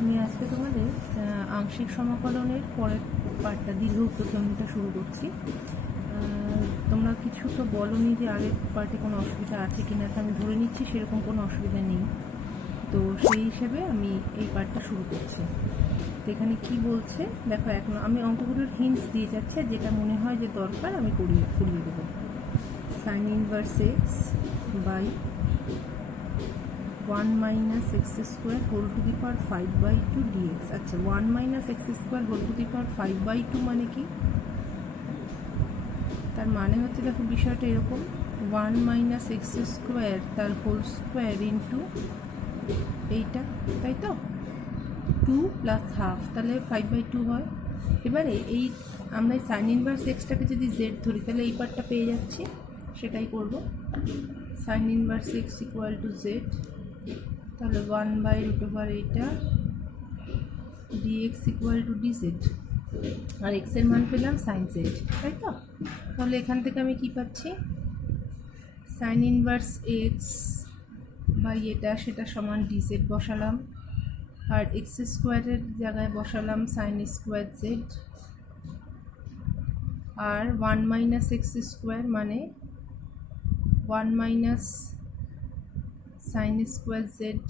আমি আজকে তোমাদের আংশিক সমাকলনের পরের পার্টটা দীর্ঘ উত্তরটা শুরু করছি। তোমরা কিছু তো বলোনি যে আগের পার্টে কোনো অসুবিধা আছে কি না, আমি ধরে নিচ্ছি সেরকম কোনো অসুবিধা নেই। তো সেই হিসেবে আমি এই পার্টটা শুরু করছি। তো এখানে কী বলছে দেখো, এখন আমি অঙ্কগুলোর হিন্টস দিয়ে যাচ্ছে, যেটা মনে হয় যে দরকার আমি করিয়ে দেবো। Sine inverse x by 1 minus x square whole to the power 5/2 dx। আচ্ছা, 1 minus x square whole to the power 5/2 মানে কি? তার মানে হচ্ছে দেখো বিষয়টা এরকম, 1 minus x square তার হোল স্কোয়ার ইন্টু এইটা, তাই তো 2 প্লাস হাফ, তাহলে 5/2 হয়। এবারে এই আমরা সাইন ইনভার্স এক্সটাকে যদি জেড ধরি তাহলে এই পার্টটা পেয়ে যাচ্ছি, সেটাই করব। Sine inverse x equal to z, তাহলে 1/√, এইটা dx ইকুয়াল টু dz, আর x এর মান পেলাম সাইন জেড, তাই তো? তাহলে এখান থেকে আমি কি পাচ্ছি, সাইন ইনভার্স এক্স বাই এটা সেটা সমান dz বসালাম, আর এক্স স্কোয়ারের জায়গায় বসালাম সাইন স্কোয়ার জেড, আর 1 মাইনাস এক্স স্কোয়ার মানে 1 মাইনাস সাইন স্কোয়ার জেড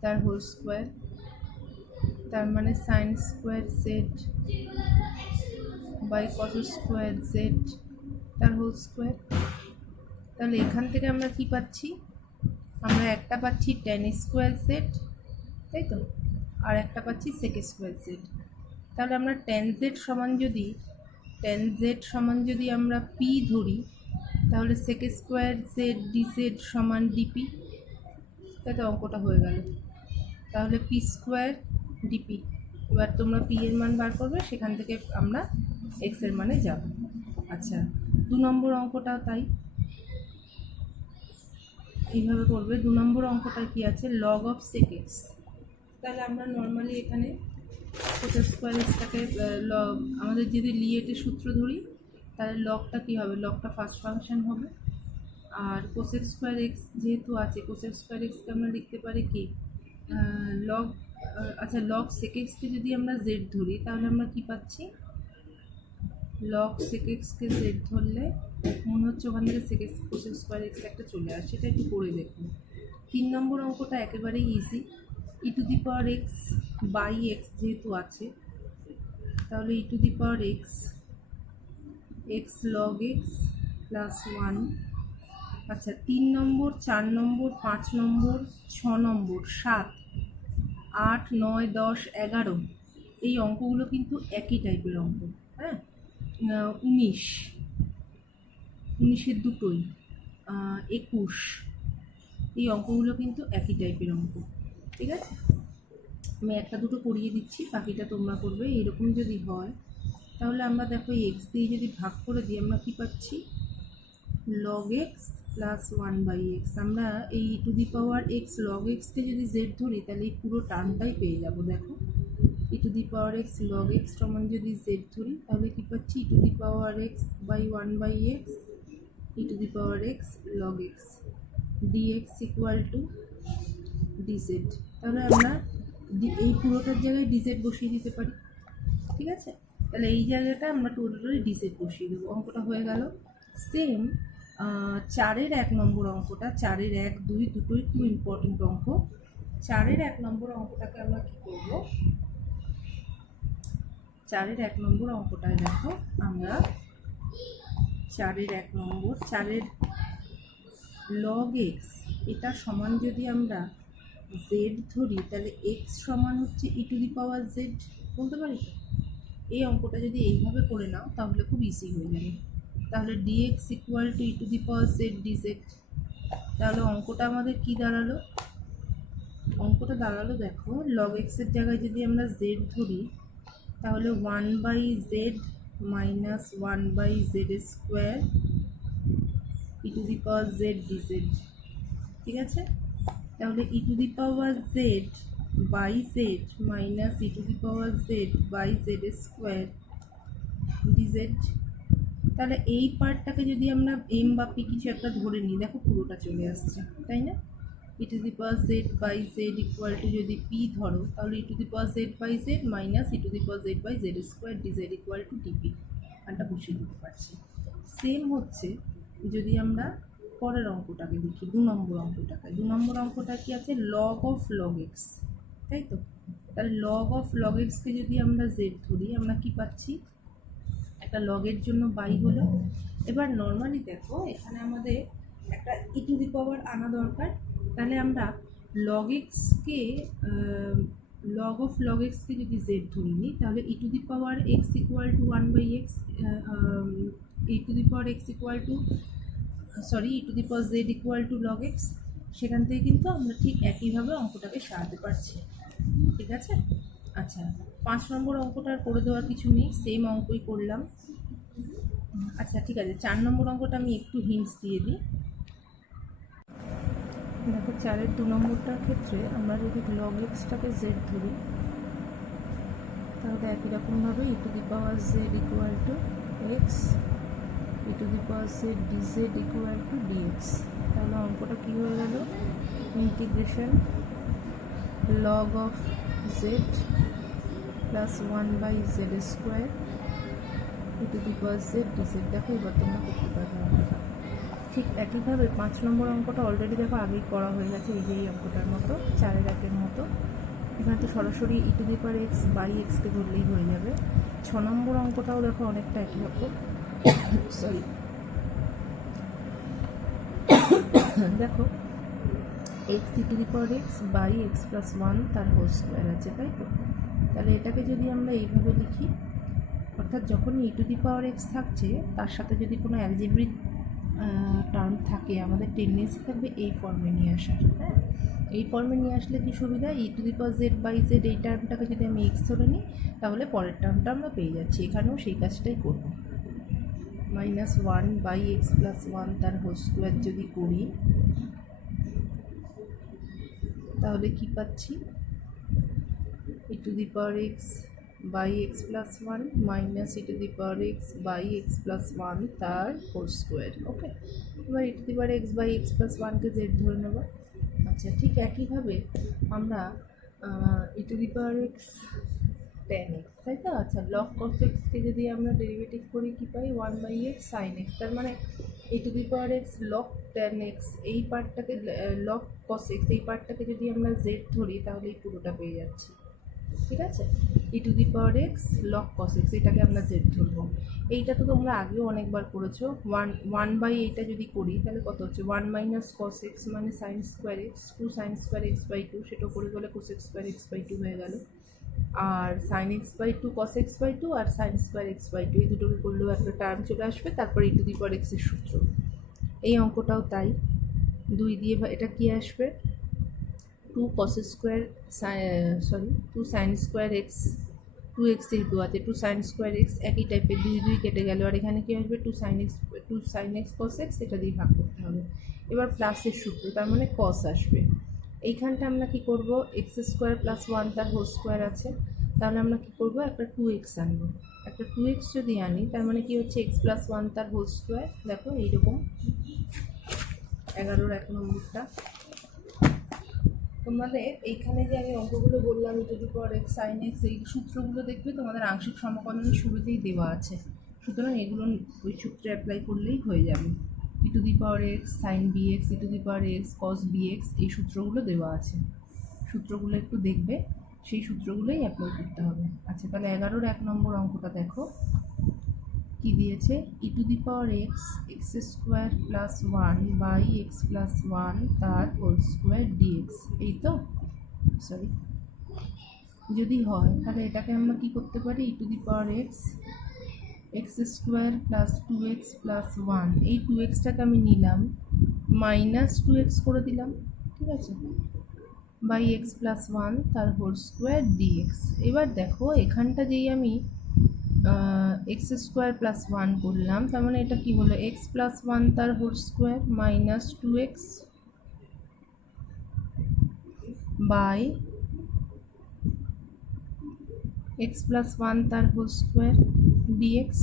তার হোল স্কোয়ার, তার মানে sine square z by cos square z তার হোল স্কোয়ার। তাহলে এখান থেকে আমরা কি পাচ্ছি, আমরা একটা পাচ্ছি টেন স্কোয়ার জেড, তাই তো, আর একটা পাচ্ছি সেক স্কোয়ার জেড। তাহলে আমরা টেন জেড সমান যদি আমরা পি ধরি, তাহলে সেক স্কোয়ার জেড ডিজেড সমান ডিপি, তাই তো, অঙ্কটা হয়ে গেল। তাহলে পি স্কোয়ার ডিপি। এবার তোমরা পি এর মান বার করবে, সেখান থেকে আমরা এক্স এর মানে যাব। আচ্ছা, 2 নম্বর অঙ্কটাও তাই, এইভাবে করবে। 2 নম্বর অঙ্কটা কি আছে, লগ অফ সেক এক্স। তাহলে আমরা নর্মালি এখানে কোসেক স্কোয়ার এক্সটাকে আমাদের যদি লিয়েটের সূত্র ধরি, তাহলে লগটা কী হবে, লগটা ফার্স্ট ফাংশন হবে। আর কোসেক স্কোয়ার এক্স যেহেতু আছে, কোসেক স্কোয়ার এক্সকে আমরা লিখতে পারি কি লগ, আচ্ছা লগ সেক এক্সকে যদি আমরা জেড ধরি তাহলে আমরা কি পাচ্ছি, লগ সেক এক্সকে জেড ধরলে মনে হচ্ছে ওখান থেকে sec x cosec square x একটা চলে আসে, সেটা একটু করে দেখুন। 3 নম্বর অঙ্কটা একেবারেই easy, e to the power x by x যেহেতু আছে, তাহলে e to the power x x log x plus 1। আচ্ছা, 3 নম্বর, 4 নম্বর, 5 নম্বর, 6 নম্বর, 7, 8, 9, 10, 11 এই অঙ্কগুলো কিন্তু একই টাইপের অঙ্ক। হ্যাঁ, 19-এর দুটোই, 21 এই অঙ্কগুলো কিন্তু একই টাইপের অঙ্ক, ঠিক আছে? আমি একটা দুটো করিয়ে দিচ্ছি, বাকিটা তোমরা করবে। এরকম যদি হয় তাহলে আমরা দেখো এই এক্স দিয়ে যদি ভাগ করে দিই আমরা কি পাচ্ছি, লগ এক্স প্লাস 1/x। আমরা এই to the power x log এক্সকে যদি জেড ধরি তাহলে এই পুরো টার্মটাই পেয়ে যাব। দেখো, e to the power x log x সমান যদি জেড ধরি তাহলে কি পাচ্ছি, e to the power x by 1/x e to the power x log x dx equal to dz. তাহলে আমরা এই পুরোটার জায়গায় ডিজেড বসিয়ে দিতে পারি, ঠিক আছে? তাহলে এই জায়গাটা আমরা টোটালি ডিজেড বসিয়ে দেবো, অঙ্কটা হয়ে গেল। সেম 4-এর 1 নম্বর অঙ্কটা, 4-এর 1, 2 দুটোই খুব ইম্পর্টেন্ট অঙ্ক। 4-এর 1 নম্বর অঙ্কটাকে আমরা কী করব, 4-এর 1 নম্বর অঙ্কটায় দেখো আমরা 4-এর 1 নম্বর, 4-এর লগ এক্স এটা সমান যদি আমরা জেড ধরি তাহলে এক্স সমান হচ্ছে ই টু দি পাওয়ার জেড, বলতে পারি। এই অঙ্কটা যদি এইভাবে করে নাও তাহলে খুব ইজি হয়ে যাবে। তাহলে dx equal to e to the power z dz. তাহলে অঙ্কটা আমাদের কি দাঁড়ালো, অঙ্কটা দাঁড়ালো দেখো, লগ এক্সের জায়গায় যদি আমরা জেড ধরি তাহলে 1/z minus 1/z square e to the power z dz, ঠিক আছে? তাহলে e to the power z by z minus e to the power z by z square dz. তাহলে এই পার্টটাকে যদি আমরা এম বা পি কিছু একটা ধরে নিই, দেখো পুরোটা চলে আসছে, তাই না? E to the power z by z equal to যদি পি ধরো, তাহলে e to the power z by z minus e to the power z by z square dz equal to dp, এটা বসিয়ে দিতে পারছি। সেম হচ্ছে যদি আমরা পরের অঙ্কটাকে দেখি, 2 নম্বর অঙ্কটাকে। 2 নম্বর অঙ্কটা কি আছে, লগ অফ লগ এক্স, তাই তো? তাহলে লগ অফ লগ এক্সকে যদি আমরা জেড ধরি, আমরা কি পাচ্ছি, একটা লগের জন্য বাই হলো। এবার নর্মালি দেখো এখানে আমাদের একটা ই টু দি পাওয়ার আনা দরকার, তাহলে আমরা লগ এক্সকে লগ অফ লগ এক্সকে যদি জেড ধরে নিই, তাহলে e to the power x equal to 1/x, e to the power x equal to e to the power z equal to log x. সেখান থেকে কিন্তু আমরা ঠিক একইভাবে অঙ্কটাকে সারাতে পারছি, ঠিক আছে? আচ্ছা, 5 নম্বর অঙ্কটা আর করে দেওয়ার কিছু নেই, সেম অঙ্কই করলাম। আচ্ছা ঠিক আছে, 4 নম্বর অঙ্কটা আমি একটু হিন্টস দিয়ে দিই। দেখো 4-এর 2 নম্বরটার ক্ষেত্রে আমরা যদি লগ এক্সটাকে জেড ধরি, তাহলে একই রকমভাবে e to the power z equal to x, e to the power z dz equal to dx. তাহলে অঙ্কটা কী হয়ে গেল, integration log of z plus 1/z square e to the power z dz. দেখো এবার তোমরা করতে পারবে অঙ্কটা। ঠিক একইভাবে 5 নম্বর অঙ্কটা অলরেডি দেখো আগেই করা হয়ে গেছে, এই যে এই অঙ্কটার মতো, 4-এর 1-এর মতো। এখানে তো সরাসরি e to the power x by এক্সকে ধরলেই হয়ে যাবে। 6 নম্বর অঙ্কটাও দেখো অনেকটা একই রকম। সরি, দেখো x e to the power x by x plus 1 তার হোল স্কোয়ার আছে, তাই তো? তাহলে এটাকে যদি আমরা এইভাবে লিখি, অর্থাৎ যখন ই টু দি পাওয়ার এক্স থাকছে তার সাথে যদি কোনো অ্যালজেব্রিক টার্ম থাকে, আমাদের টেন্ডেন্সি থাকবে এই ফর্মে নিয়ে আসার। হ্যাঁ, এই ফর্মে নিয়ে আসলে কি সুবিধা, e to the power z by z এই টার্মটাকে যদি আমি এক্স ধরে নিই, তাহলে পরের টার্মটা আমরা পেয়ে যাচ্ছি। এখানেও সেই কাজটাই করব। -1/x প্লাস 1 তার হোল স্কোয়ার যদি করি, তাহলে কি পাচ্ছি, e to the power x by x plus 1 minus e to the power x by x plus 1 তার হোল স্কোয়ার। ওকে, এবার e to the power x by x plus 1কে z ধরে নেব। আচ্ছা, ঠিক একইভাবে আমরা e to the power x tan x, তাই তো? আচ্ছা, লগ cos এক্সকে যদি আমরা ডেরিভেটিভ করি কি পাই, 1/x sin x। তার মানে e to the power x log tan x এই পার্টটাকে, লগ cos x এই পার্টটাকে যদি আমরা জেড ধরি, তাহলে এই পুরোটা পেয়ে যাচ্ছি, ঠিক আছে? E to the power x log cos x এটাকে আমরা জেড ধরবো। এইটা তো তোমরা আগেও অনেকবার করেছো। 1 এইটা যদি করি, তাহলে কত হচ্ছে, 1 মাইনাস cos x মানে sin square x, 2 sin square x বাই 2, সেটাও করে গেলে cos x স্কোয়ার x বাই 2 হয়ে গেল। আর sin x বাই 2 cos x বাই 2 আর sin স্কোয়ার x বাই 2 এই দুটোকে করলেও একটা টার্ম চলে আসবে। তারপর ই টু দি পাওয়ার এক্সের সূত্র, এই অঙ্কটাও তাই। 2 দিয়ে এটা কি আসবে, 2 cos square 2 sin square x, 2x যেহেতু আছে 2 sin স্কোয়ার এক্স, একই টাইপের 2 কেটে গেল। আর এখানে কি আসবে, 2 sin x cos x, এটা দিয়ে ভাগ করতে হবে। এবার প্লাসের সূত্র, তার মানে cos আসবে। এইখানটা আমরা কি করব, এক্স স্কোয়ার প্লাস 1 তার হোল স্কোয়ার আছে, তাহলে আমরা কি করব, একটা 2x আনবো। একটা 2x যদি আনি, তার মানে কি হচ্ছে, এক্স প্লাস 1 তার হোল স্কোয়ার। দেখো এইরকম 11-র 1 নম্বরটা। তোমাদের এইখানে যে আমি অঙ্কগুলো বললাম, e to the power x sine x, এই সূত্রগুলো দেখবে তোমাদের আংশিক সমকলনের শুরুতেই দেওয়া আছে, সুতরাং এগুলো ওই সূত্রে অ্যাপ্লাই করলেই হয়ে যাবে। E to the power x sine b x, e to the power x cos b x, এই সূত্রগুলো দেওয়া আছে। সূত্রগুলো একটু দেখবে, সেই সূত্রগুলোই অ্যাপ্লাই করতে হবে। আচ্ছা, তাহলে 11-র 1 নম্বর অঙ্কটা দেখো কি দিয়েছে, e to the power x x square plus 1 by x plus 1 তার হোল স্কোয়ার ডিএক্স। এই তো, সরি, যদি হয় তাহলে এটাকে আমরা কি করতে পারি, e to the power x x square plus 2x plus 1, এই 2xটাকে আমি নিলাম মাইনাস 2x করে দিলাম, ঠিক আছে, বাই এক্স প্লাস 1 তার হোল স্কোয়ার ডিএক্স। এবার দেখো এখানটা যেই আমি এক্স স্কোয়ার প্লাস 1 করলাম, তার মানে এটা কি হলো, এক্স প্লাস 1 তার whole square minus 2x by x plus 1 তার হোল স্কোয়ার ডিএক্স।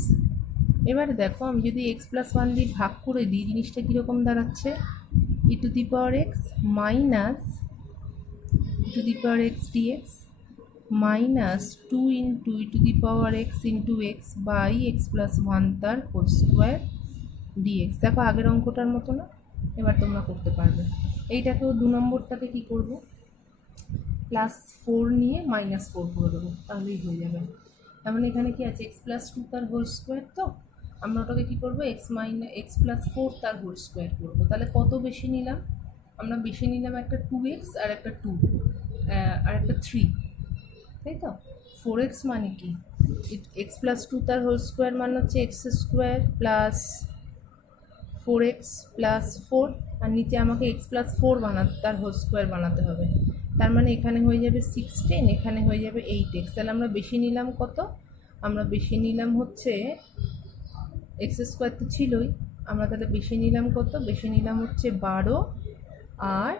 এবারে দেখো আমি যদি এক্স প্লাস 1 দিয়ে ভাগ করে দিই, জিনিসটা কীরকম দাঁড়াচ্ছে, e to the power x minus e to the power x dx minus 2 into e to the power x into x by x plus 1 তার হোল স্কোয়ার ডিএক্স। দেখো আগের অঙ্কটার মতো না, এবার তোমরা করতে পারবে। এইটাকেও 2 নম্বরটাকে কী করবো, +4 নিয়ে -4 করে দেবো, তাহলেই হয়ে যাবে। তার মানে এখানে কি আছে, এক্স প্লাস 2 তার হোল স্কোয়ার, তো আমরা ওটাকে কী করবো, এক্স প্লাস 4 তার হোল স্কোয়ার করবো। তাহলে কত বেশি নিলাম, আমরা বেশি নিলাম একটা 2x আর একটা 2 আর একটা 3, তাই তো। 4x মানে কি, এক্স প্লাস 2 তার হোল স্কোয়ার মানে হচ্ছে x square plus 4x plus 4, আর নিচে আমাকে এক্স প্লাস 4 তার হোল স্কোয়ার বানাতে হবে। তার মানে এখানে হয়ে যাবে 16, এখানে হয়ে যাবে 8x। তাহলে আমরা বেশি নিলাম কত, আমরা বেশি নিলাম হচ্ছে এক্স স্কোয়ার তো ছিলই, আমরা তাহলে বেশি নিলাম কত, বেশি নিলাম হচ্ছে 12 আর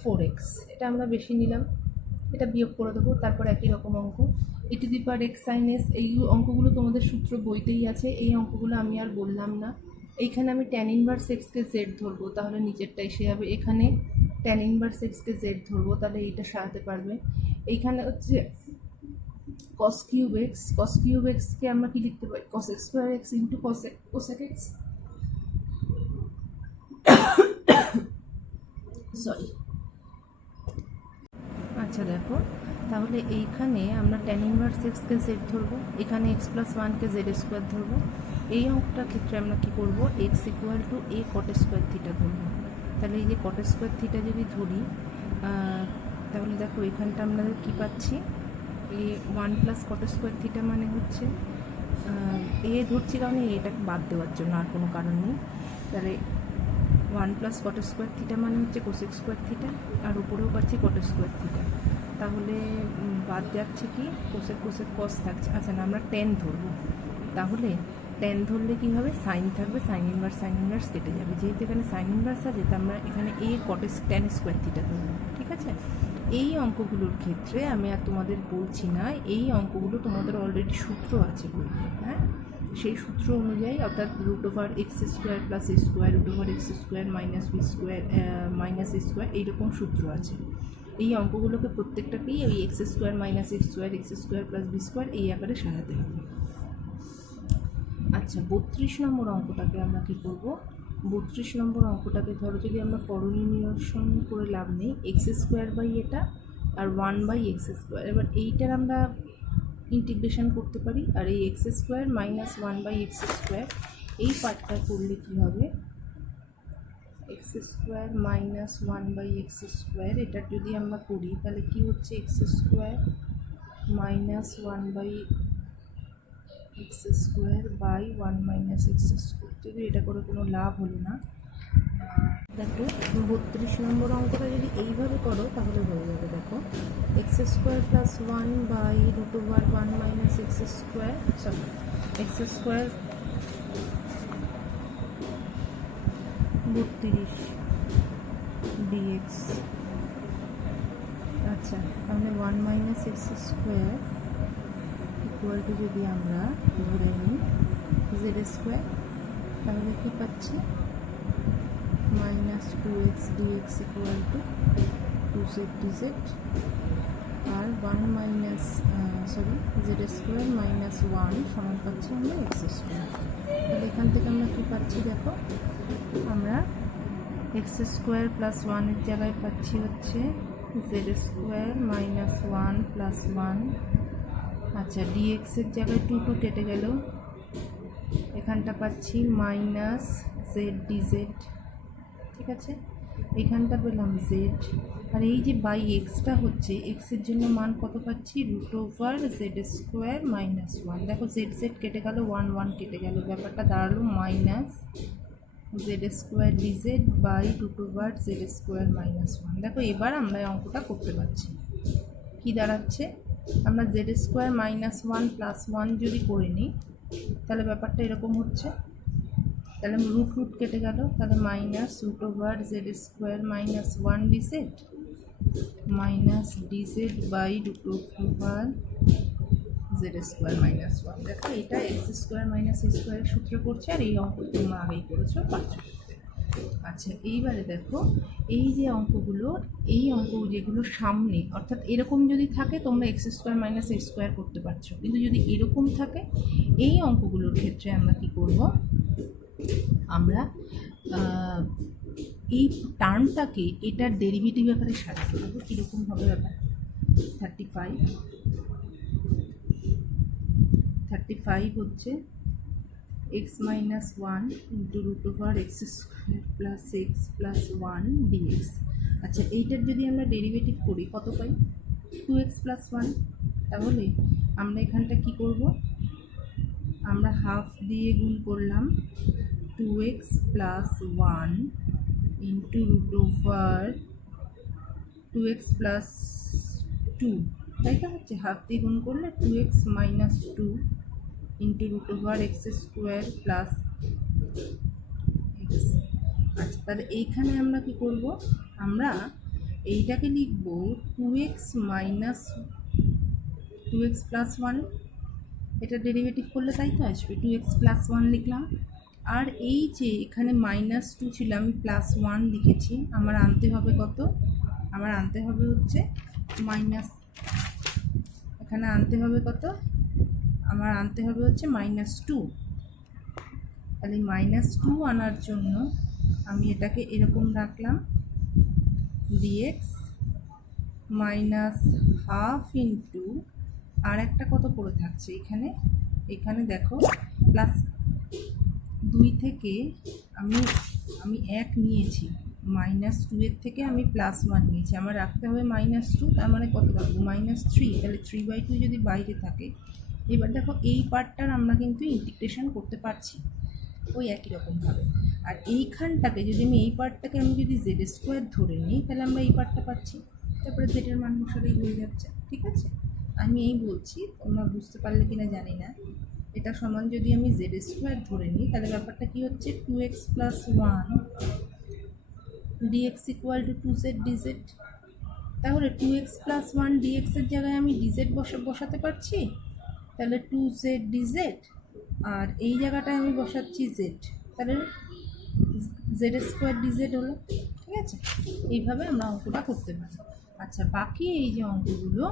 4x, এটা আমরা বেশি নিলাম, এটা বিয়োগ করে দেবো। তারপর একই রকম অঙ্ক e to the power x sine s, এই অঙ্কগুলো তোমাদের সূত্র বইতেই আছে, এই অঙ্কগুলো আমি আর বললাম না। এইখানে আমি ট্যান ইনভার্স এক্সকে জেড ধরবো, তাহলে নিচেরটা এসে যাবে। এখানে ট্যান ইনভার্স এক্সকে জেড ধরবো, তাহলে এইটা সারাতে পারবে। এইখানে হচ্ছে কস কিউব এক্সকে আমরা কি লিখতে পারি, cos x square x into cosec x, sorry. আচ্ছা দেখো, তাহলে এইখানে আমরা ট্যান ইনভার্স এক্সকে জেড ধরবো, এখানে এক্স প্লাস 1কে জেড স্কোয়ার ধরবো। এই অঙ্কটার ক্ষেত্রে আমরা কি করব, এক্স ইকুয়াল টু এ কট স্কোয়ার থিটা ধরবো। তাহলে এই যে কট স্কোয়ার থিটা যদি ধরি, তাহলে দেখো এখানটা আমরা কী পাচ্ছি, এ 1 প্লাস কট স্কোয়ার থিটা মানে হচ্ছে এ ধরছি, কারণ এটাকে বাদ দেওয়ার জন্য, আর কোনো কারণ নেই। তাহলে 1 প্লাস কট স্কোয়ার থিটা মানে হচ্ছে কোসেক স্কোয়ার থিটা, আর উপরেও পাচ্ছি কট স্কোয়ার থিটা। তাহলে বাদ যাচ্ছে কি, কোসেক কস থাকছে। আচ্ছা না, আমরা ট্যান ধরবো, তাহলে ট্যান ধরলে কী হবে, সাইন থাকবে, সাইন ইনভার্স কেটে যাবে। যেহেতু এখানে সাইন ইনভার্স আছে, তো আমরা এখানে এ কট ট্যান স্কোয়ার থিটা ধরবো, ঠিক আছে। এই অঙ্কগুলোর ক্ষেত্রে আমি আর তোমাদের বলছি না, এই অঙ্কগুলো তোমাদের অলরেডি সূত্র আছে বলতে, হ্যাঁ, সেই সূত্র অনুযায়ী, অর্থাৎ √(x² + a², √(x² - b²) - এইরকম সূত্র আছে। এই অঙ্কগুলোকে প্রত্যেকটাকেই ওই x² - x² + b² এই আকারে সাজাতে হবে। আচ্ছা, 32 নম্বর অঙ্কটাকে আমরা কী করব, 32 নম্বর অঙ্কটাকে ধরো যদি আমরা করণীয় নিরসন করে লাভ নেই, x² এটা আর 1/x²। এবার এইটার আমরা ইন্টিগ্রেশন করতে পারি, আর এই x² - 1/x² এই পার্টটা করলে কী হবে, x² - 1/x², এটা যদি আমরা করি তাহলে কি হচ্ছে, x² - 1/x²/1 - x², যদি এটা করে কোনো লাভ হলো না। দেখো 32 নম্বর অঙ্কটা যদি এইভাবে করো তাহলে হয়ে যাবে। দেখো x² + 1/√1 - x², sorry x² 32 dx। আচ্ছা, তাহলে 1 - x² ইকুয়াল টু যদি আমরা ধরে নিই z², তাহলে কি পাচ্ছি, -2x dx equal to 2z dz, আর z² - 1 সমান পাচ্ছি আমরা x²। তাহলে এখান থেকে আমরা কী পাচ্ছি, দেখো আমরা x² + 1 এর জায়গায় পাচ্ছি হচ্ছে z² - 1 + 1। আচ্ছা, dx এর জায়গায় 2 কেটে গেল, এখানটা পাচ্ছি -z dz, ঠিক আছে। এখানটা পেলাম z, আর এই যে বাই এক্সটা হচ্ছে, এক্সের জন্য মান কত পাচ্ছি, √z² - 1। দেখো z কেটে গেল, 1 কেটে গেল, ব্যাপারটা দাঁড়ালো -z² dz বাই √z² - 1। দেখো এবার আমরা এই অঙ্কটা করতে পারছি, কি দাঁড়াচ্ছে, আমরা z² - 1 + 1 যদি করে নিই তাহলে ব্যাপারটা এরকম হচ্ছে। তাহলে রুট কেটে গেল, তাহলে -√z² - 1 dz -dz by √z² - 1। দেখো এটা x² - a² সূত্র করছে, আর এই অঙ্ক তোমরা আগেই করেছো, পাচ্ছ। আচ্ছা, এইবারে দেখো এই যে অঙ্কগুলো, এই অঙ্ক যেগুলো সামনে অর্থাৎ এরকম যদি থাকে তোমরা x square minus x square করতে পারছো, কিন্তু যদি এরকম থাকে এই অঙ্কগুলোর ক্ষেত্রে আমরা কি করব, আমরা এই টার্মটাকে এটার ডেরিভেটিভ আকারে সাজাতে হবে। কীরকম হবে ব্যাপার, 35 হচ্ছে x minus 1 into root over x square plus x plus 1 dx। আচ্ছা, এইটার যদি আমরা ডেরিভেটিভ করি কত পাই, 2x প্লাস 1। তাহলে আমরা এখানটা কি করব, আমরা হাফ দিয়ে গুণ করলাম 2x plus 1 into root over 2x plus 2, তাই তো হচ্ছে হাফ দিয়ে গুণ করলে 2x minus 2 into root over x square plus x. আচ্ছা, তাহলে এইখানে আমরা কি করব, আমরা এইটাকে লিখব 2x মাইনাস 2x প্লাস 1, এটা ডেরিভেটিভ করলে তাই তো আসবে, 2x প্লাস 1 লিখলাম। আর এই যে এখানে মাইনাস 2 ছিল আমি প্লাস 1 লিখেছি, আমার আনতে হবে কত, আমার আনতে হবে হচ্ছে মাইনাস, এখানে আনতে হবে কত, আমার আনতে হবে হচ্ছে -2। তাহলে -2 আনার জন্য আমি এটাকে এরকম রাখলাম, dx মাইনাস হাফ ইন্টু আর একটা কত পড়ে থাকছে এখানে, এখানে দেখো প্লাস 2 থেকে আমি 1 নিয়েছি, -2 এর থেকে আমি +1 নিয়েছি, আমার রাখতে হবে -2, তার মানে কত রাখবো, -3। তাহলে 3/2 যদি বাইরে থাকে, এবার দেখো এই পার্টটার আমরা কিন্তু ইন্টিগ্রেশন করতে পারছি ওই একই রকমভাবে। আর এইখানটাকে যদি আমি এই পার্টটাকে আমি যদি জেড স্কোয়ার ধরে নিই, তাহলে আমরা এই পার্টটা পাচ্ছি, তারপরে জেডের মান বসালেই হয়ে যাচ্ছে। ঠিক আছে, আমি এই বলছি, তোমরা বুঝতে পারলে কিনা জানি না। এটা সমান যদি আমি জেড স্কোয়ার ধরে নিই, তাহলে ব্যাপারটা কি হচ্ছে, 2x plus 1 dx equal to 2z dz। তাহলে 2x প্লাস 1 dx এর জায়গায় আমি dz বসাতে পারছি, তাহলে 2z dz, আর এই জায়গাটায় আমি বসাচ্ছি z, তাহলে জেড স্কোয়ার ডিজেড হলো। ঠিক আছে, এইভাবে আমরা অঙ্কটা করতে পারি। আচ্ছা, বাকি এই যে অঙ্কগুলো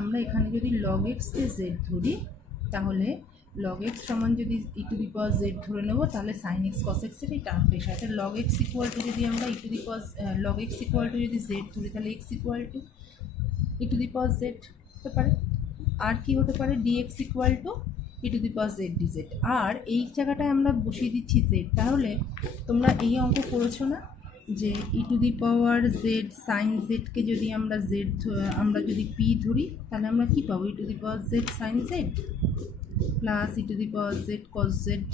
আমরা এখানে যদি লগ এক্সকে জেড ধরি, তাহলে লগ এক্স সমান যদি ই টু দি পাওয়ার জেড ধরে নেবো, তাহলে সাইন এক্স কস এক্সের এই টার্মটা এসে আছে। লগ এক্স ইকুয়াল টু যদি আমরা e to the power log x equal to যদি জেড ধরি, তাহলে x equal to e to the power z হতে পারে। আর কি হতে পারে, dx equal to e to the power z dz. আর এই জায়গাটায় আমরা বসিয়ে দিচ্ছি জেড। তাহলে তোমরা এই অঙ্ক করেছো না, যে e to the power z sine জেডকে যদি আমরা আমরা যদি পি ধরি, তাহলে আমরা কি পাবো, e to the power z sine z plus e to the power z cos z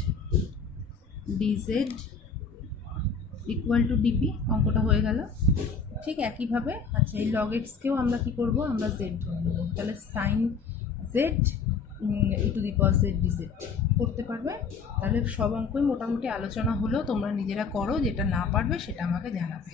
dz equal to dp. অঙ্কটা হয়ে গেল। ঠিক একইভাবে আচ্ছা, এই লগ এক্সকেও আমরা কি করব, আমরা জেড ধরে নেব, তাহলে sine z e to the power z dz করতে পারবে। তাহলে সব অঙ্কই মোটামুটি আলোচনা হলো, তোমরা নিজেরা করো, যেটা না পারবে সেটা আমাকে জানাবে।